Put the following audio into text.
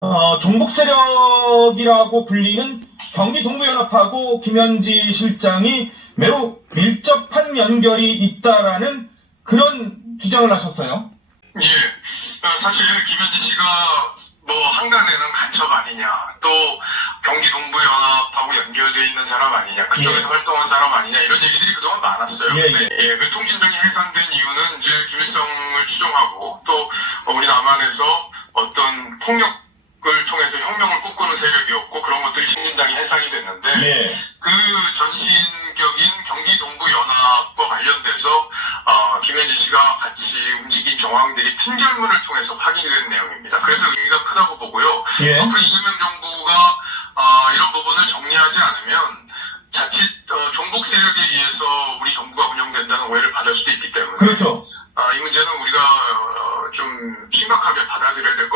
어, 종북 세력이라고 불리는 경기 동부연합하고 김현지 실장이 매우 밀접한 연결이 있다라는 그런 주장을 하셨어요. 예, 어, 사실 김현지 씨가 뭐 한간에는 간첩 아니냐, 또 경기 동부연합하고 연결되어 있는 사람 아니냐, 그쪽에서 활동한 사람 아니냐 이런 얘기들이 그동안 많았어요. 예, 근데 예, 그 통진당이 해산된 이유는 이제 김일성을 추종하고 또 우리 남한에서 어떤 폭력 을 통해서 혁명을 꿈꾸는 세력이었고 그런 것들이 신민당이 해산이 됐는데 예. 그 전신격인 경기 동부 연합과 관련돼서 어, 김현지 씨가 같이 움직인 정황들이 pin결문을 통해서 확인이 된 내용입니다. 그래서 의미가 크다고 보고요. 예. 앞으로 이재명 정부가 어, 이런 부분을 정리하지 않으면 자칫 어, 종북 세력에 의해서 우리 정부가 운영된다는 오해를 받을 수도 있기 때문에 그렇죠. 아, 이 문제는 우리가 어, 좀 심각하게 받아들여야 될것 같습니다.